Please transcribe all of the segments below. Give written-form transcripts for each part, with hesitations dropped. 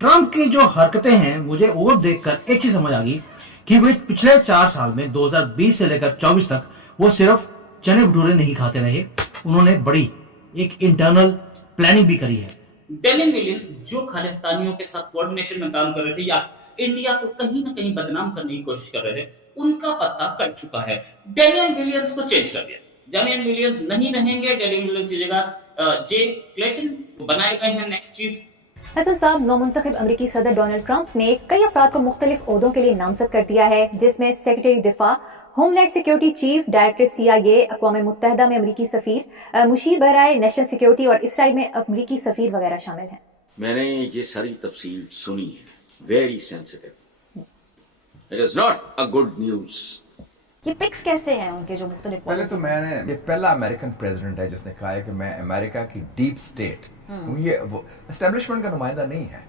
Trump की जो हरकतें हैं मुझे वो देखकर एक चीज समझ आ गई कि वे पिछले 4 साल में 2020 से लेकर 24 तक वो सिर्फ चने भटूरे नहीं खाते रहे, उन्होंने बड़ी एक इंटरनल प्लानिंग भी करी है। डेनियन विलियम्स जो खालिस्तानियों के साथ कोऑर्डिनेशन में काम कर रहे थे या इंडिया को कहीं ना कहीं बदनाम करने की कोशिश कर रहे थे, उनका पत्ता कट चुका है। डेनियन विलियम्स को चेंज कर दिया। डेनियन विलियम्स नहीं रहेंगे। डेनियन विलियम्स की जगह जे क्लेटन बनाए गए हैं नेक्स्ट चीफ। हसन साहब, नौमुंतखब अमरीकी सदर डोनाल्ड ट्रंप ने कई अफराद को मुख्तलिफ ओहदों के लिए नामजद कर दिया है, जिसमें सेक्रेटरी दिफा, homeland security chief, director CIA, अक़वाम मुत्तहदा में अमरीकी सफीर, मुशीर बराए नेशनल सिक्योरिटी और इसराइल में अमरीकी सफीर वगैरह शामिल हैं। मैंने ये सारी तफसील सुनी है। Very sensitive. It is not a good news. ये पिक्स कैसे हैं उनके जो मुख्तलिफ पहले तो मैंने ये पहला अमेरिकन प्रेसिडेंट है जिसने कहा है कि मैं अमेरिका की डीप स्टेट, ये वो एस्टेब्लिशमेंट का नुमाइंदा नहीं है,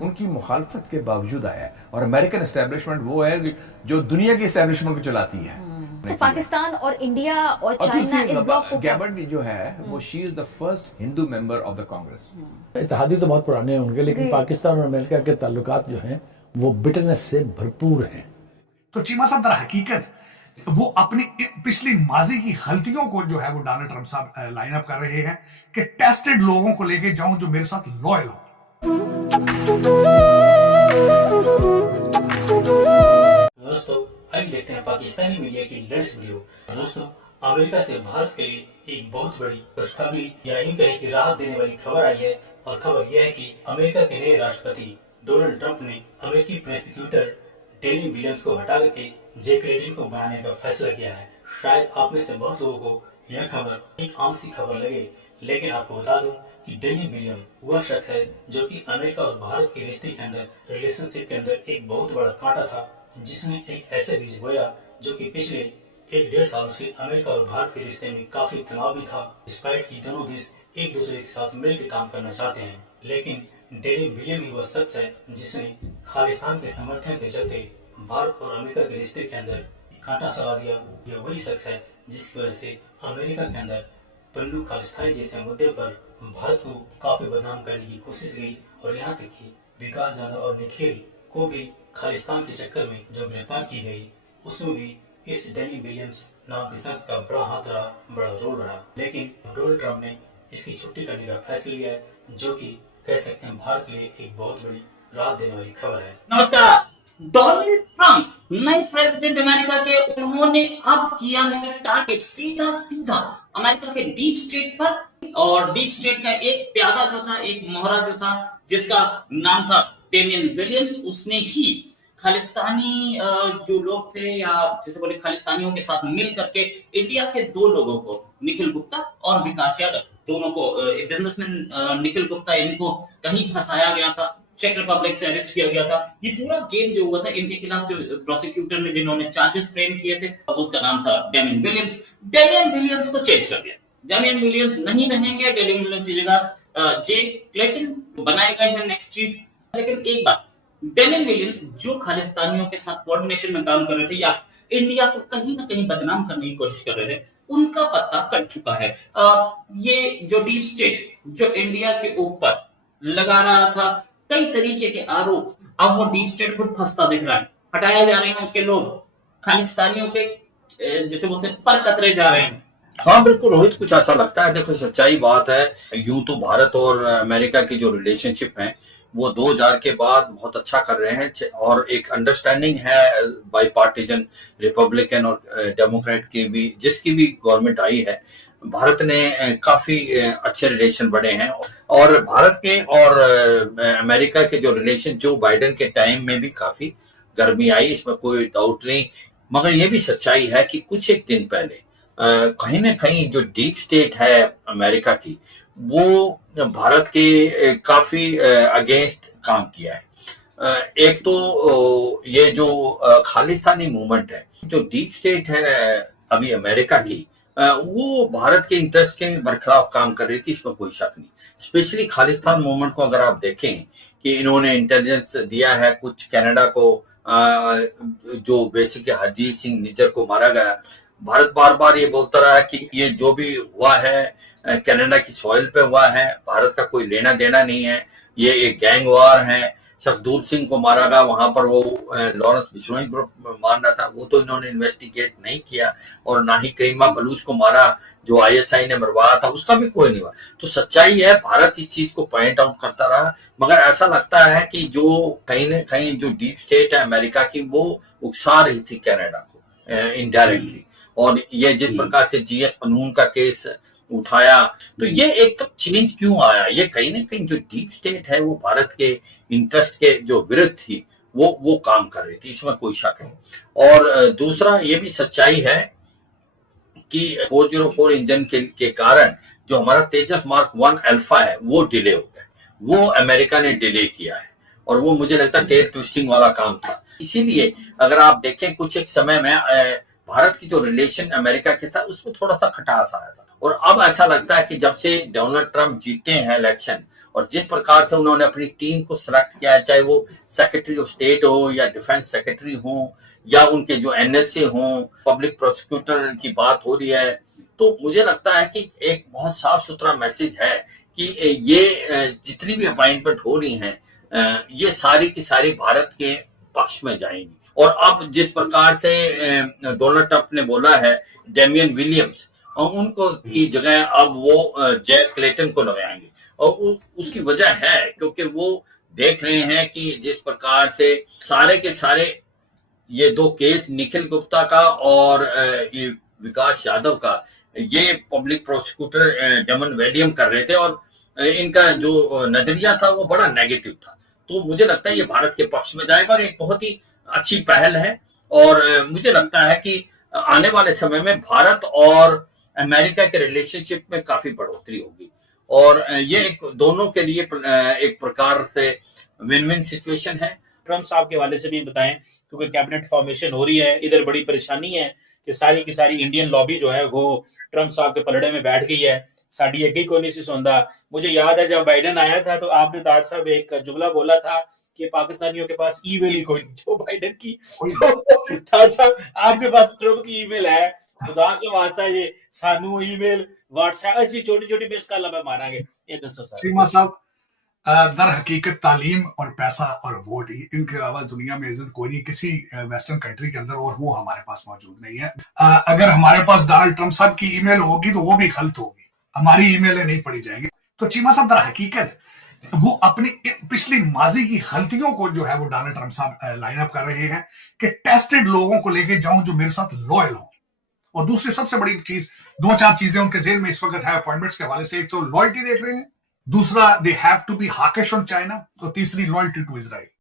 उनकी मुखालफत के बावजूद आया है। और अमेरिकन एस्टेब्लिशमेंट वो है जो दुनिया की एस्टेब्लिशमेंट को चलाती है। तो पाकिस्तान और इंडिया और चाइना इस ब्लॉक को गैबर्ट जो है वो she is the first Hindu member of the Congress. इत्तेहादी तो बहुत पुराने हैं उनके, लेकिन पाकिस्तान और अमेरिका के ताल्लुकात जो हैं वो बिटरनेस से भरपूर हैं। तो चीमा साहब दर हकीकत वो अपनी पिछली माजी की गलतियों को जो है वो डोनाल्ड ट्रंप साहब लाइन अप कर रहे हैं कि टेस्टेड लोगों को लेके जाऊं जो मेरे साथ लॉयल हो। दोस्तों, आइए देखते हैं पाकिस्तानी मीडिया की लेटेस्ट वीडियो। दोस्तों, अमेरिका से भारत के लिए एक बहुत बड़ी खुशखबरी या यूं कहें कि राहत देने वाली खबर आई है। और खबर यह है कि अमेरिका के नए राष्ट्रपति डोनाल्ड ट्रंप ने अमेरिकी प्रोसिक्यूटर डेनियन विलियम्स को हटा करके जे क्लेटन को बनाने का फैसला किया है। शायद आप में से बहुत लोगों को यह खबर एक आम सी खबर लगे, लेकिन आपको बता दूं कि डेनियन विलियम वह शख्स है जो कि अमेरिका और भारत के रिश्ते के अंदर, रिलेशनशिप के अंदर एक बहुत बड़ा कांटा था, जिसने एक ऐसे बीज बोया जो कि पिछले 1-1.5 साल से अमेरिका और भारत के रिश्ते में काफी तनाव भी था। डिस्पाइट की दोनों देश एक दूसरे के साथ मिलकर काम करना चाहते हैं, लेकिन डेनियन विलियम ही वह शख्स है जिसने खालिस्तान के समर्थन के चलते भारत और अमेरिका के रिश्ते के अंदर कांटा चला दिया। यह वही शख्स है जिसकी वजह से अमेरिका के अंदर पल्लू खालिस्तानी जैसे मुद्दे पर भारत को काफी बदनाम करने की कोशिश की और यहाँ तक कि विकास जाधव और निखिल को भी खालिस्तान के चक्कर में जो गिरफ्तार की गई, उसमें भी इस डेनियन विलियम्स नाम के शख्स का बड़ा हाथ रहा, बड़ा रोल रहा। लेकिन डोनाल्ड ट्रंप ने इसकी छुट्टी करने का फैसला लिया है, जो कि कह सकते हैं भारत के लिए एक बहुत बड़ी राहत देने वाली खबर है। नमस्कार। डोनाल्ड ट्रंप नए प्रेसिडेंट अमेरिका के, उन्होंने अब किया है टारगेट सीधा सीधा अमेरिका के डीप स्टेट पर। और डीप स्टेट का एक प्यादा जो था, एक मोहरा जो था, जिसका नाम था डेनियन विलियम्स, उसने ही खालिस्तानी जो लोग थे या जैसे बोले खालिस्तानियों के साथ मिल करके इंडिया के 2 लोगों को, निखिल गुप्ता और विकास यादव, दोनों को बिजनेसमैन निखिल गुप्ता, इनको कहीं फंसाया गया था, चेक रिपब्लिक से अरेस्ट किया गया था। ये पूरा गेम जो हुआ था, इनके खिलाफ जो प्रोसिक्यूटर ने जिन्होंने चार्जेस फ्रेम किए थे, उसका नाम था डेनियन विलियम्स। डेनियन विलियम्स को चेंज कर दिया। डेनियन विलियम्स नहीं रहेंगे। डेनियन विलियम्स की जगह जे क्लेटन बनाए गए हैं नेक्स्ट चीफ। लेकिन एक बात, डेनियन विलियम्स जो खालिस्तानियों के साथ कोऑर्डिनेशन में काम कर रहे थे या इंडिया को कहीं ना कहीं बदनाम करने की कोशिश कर रहे थे, उनका पत्ता कट चुका है। ये जो डीप स्टेट जो इंडिया के ऊपर लगा रहा था कई तरीके के आरोप, अब वो डीप स्टेट खुद फंसता दिख रहा है। हटाए जा रहे हैं उसके लोग, खालिस्तानियों के जैसे बोलते हैं पर कतरे जा रहे हैं। हाँ बिल्कुल रोहित, कुछ ऐसा लगता है। देखो सच्चाई बात है, यूं तो भारत और अमेरिका की जो रिलेशनशिप है वो 2000 के बाद बहुत अच्छा कर रहे हैं और एक अंडरस्टैंडिंग है बाई पार्टीजन, रिपब्लिकन और डेमोक्रेट की भी, जिसकी भी गवर्नमेंट आई है, भारत ने काफी अच्छे रिलेशन बढ़े हैं। और भारत के और अमेरिका के जो रिलेशन जो बाइडेन के टाइम में भी काफी गर्मी आई, इसमें कोई डाउट नहीं। मगर ये भी सच्चाई है कि कुछ एक दिन पहले कहीं ना कहीं जो डीप स्टेट है अमेरिका की, वो भारत के काफी अगेंस्ट काम किया है। एक तो ये जो खालिस्तानी मूवमेंट है, जो डीप स्टेट है अभी अमेरिका की, वो भारत के इंटरेस्ट के बरखिलाफ काम कर रही थी, इसमें कोई शक नहीं। स्पेशली खालिस्तान मूवमेंट को अगर आप देखें कि इन्होंने इंटेलिजेंस दिया है कुछ कनाडा को, जो बेसिकली हरजीत सिंह निज्जर को मारा गया, भारत बार बार ये बोलता रहा है कि ये जो भी हुआ है कनाडा की सॉइल पे हुआ है, भारत का कोई लेना देना नहीं है, ये एक गैंग वार है। शहदूल सिंह को मारा गया, वहां पर वो लॉरेंस बिश्नोई ग्रुप मारना था, वो तो इन्होंने इन्वेस्टिगेट नहीं किया, और ना ही करीमा बलूच को मारा जो आईएसआई ने मरवाया था, उसका भी कोई नहीं हुआ। तो सच्चाई है, भारत इस चीज को पॉइंट आउट करता रहा, मगर ऐसा लगता है कि जो कहीं ना कहीं जो डीप स्टेट है अमेरिका की, वो उकसा रही थी कनाडा को इनडायरेक्टली। और ये जिस प्रकार से जीएस कानून का केस उठाया, तो ये एक तो चेंज क्यों आया, ये कहीं ना कहीं जो डीप स्टेट है वो भारत के इंटरेस्ट के जो विरुद्ध थी वो काम कर रही थी, इसमें कोई शक नहीं। और दूसरा ये भी सच्चाई है कि 404 इंजन के कारण जो हमारा तेजस मार्क 1 अल्फा है वो डिले हो गया, वो अमेरिका ने डिले किया है, और वो मुझे लगता है टेल ट्विस्टिंग वाला काम था। इसीलिए अगर आप देखें कुछ एक समय में भारत की जो रिलेशन अमेरिका के था उसमें थोड़ा सा खटास आया था, और अब ऐसा लगता है कि जब से डोनाल्ड ट्रंप जीते हैं इलेक्शन, और जिस प्रकार से उन्होंने अपनी टीम को सिलेक्ट किया है, चाहे वो सेक्रेटरी ऑफ स्टेट हो या डिफेंस सेक्रेटरी हो या उनके जो एनएसए हो, पब्लिक प्रोसिक्यूटर की बात हो रही है, तो मुझे लगता है कि एक बहुत साफ सुथरा मैसेज है कि ये जितनी भी अपॉइंटमेंट हो रही हैं ये सारी की सारी भारत के पक्ष में जाएंगी। और अब जिस प्रकार से डोनाल्ड ट्रंप ने बोला है डेमियन विलियम्स, उनको की जगह अब वो जैक क्लेटन को लगाएंगे, और उसकी वजह है क्योंकि वो देख रहे हैं कि जिस प्रकार से सारे के सारे ये दो केस निखिल गुप्ता का और ये विकास यादव का, ये पब्लिक प्रोसिक्यूटर डेमन विलियम कर रहे थे, और इनका जो नजरिया था वो बड़ा नेगेटिव था। तो मुझे लगता है ये भारत के पक्ष में जाएगा, और एक बहुत ही अच्छी पहल है, और मुझे लगता है कि आने वाले समय में भारत और अमेरिका के रिलेशनशिप में काफी बढ़ोतरी होगी, और ये एक दोनों के लिए एक प्रकार से विन विन सिचुएशन है। ट्रम्प साहब के हवाले से भी बताएं, क्योंकि कैबिनेट फॉर्मेशन हो रही है, इधर बड़ी परेशानी है कि सारी की सारी इंडियन लॉबी जो है वो ट्रम्प साहब के पलड़े में बैठ गई है, साड़ी अगे को नहीं सी सुनता। मुझे याद है जब बाइडेन आया था तो आपने तार साहब एक जुमला बोला था कि पाकिस्तानियों के पास ईमेल ही कोई, जो बाइडेन की, तो तार साहब आपके पास ट्रम्प की ईमेल है, खुदा का वास्ता ये सानू ईमेल व्हाट्सएप ऐसी छोटी छोटी मिस कॉल में मारांगे। ये दसो सीमा साहब, दर हकीकत तालीम और पैसा और वोट, इनके अलावा दुनिया में इज्जत कोई नहीं किसी वेस्टर्न कंट्री के अंदर, और वो हमारे पास मौजूद नहीं है। अगर हमारे पास डोनाल्ड ट्रंप साहब की ईमेल होगी तो वो भी गलत होगी, हमारी ईमेलें नहीं पढ़ी जाएंगी। तो चीमा साहब, दर हकीकत वो अपनी पिछली माजी की गलतियों को जो है वो डोनाल्ड ट्रंप साहब लाइन अप कर रहे हैं कि टेस्टेड लोगों को लेके जाऊं जो मेरे साथ लॉयल हो। और दूसरी सबसे बड़ी चीज, दो चार चीजें उनके जेल में इस वक्त है अपॉइंटमेंट्स के हवाले से, एक तो लॉयल्टी देख रहे हैं, दूसरा they have to be hawkish on China, और तीसरी लॉयल्टी टू इजराइल।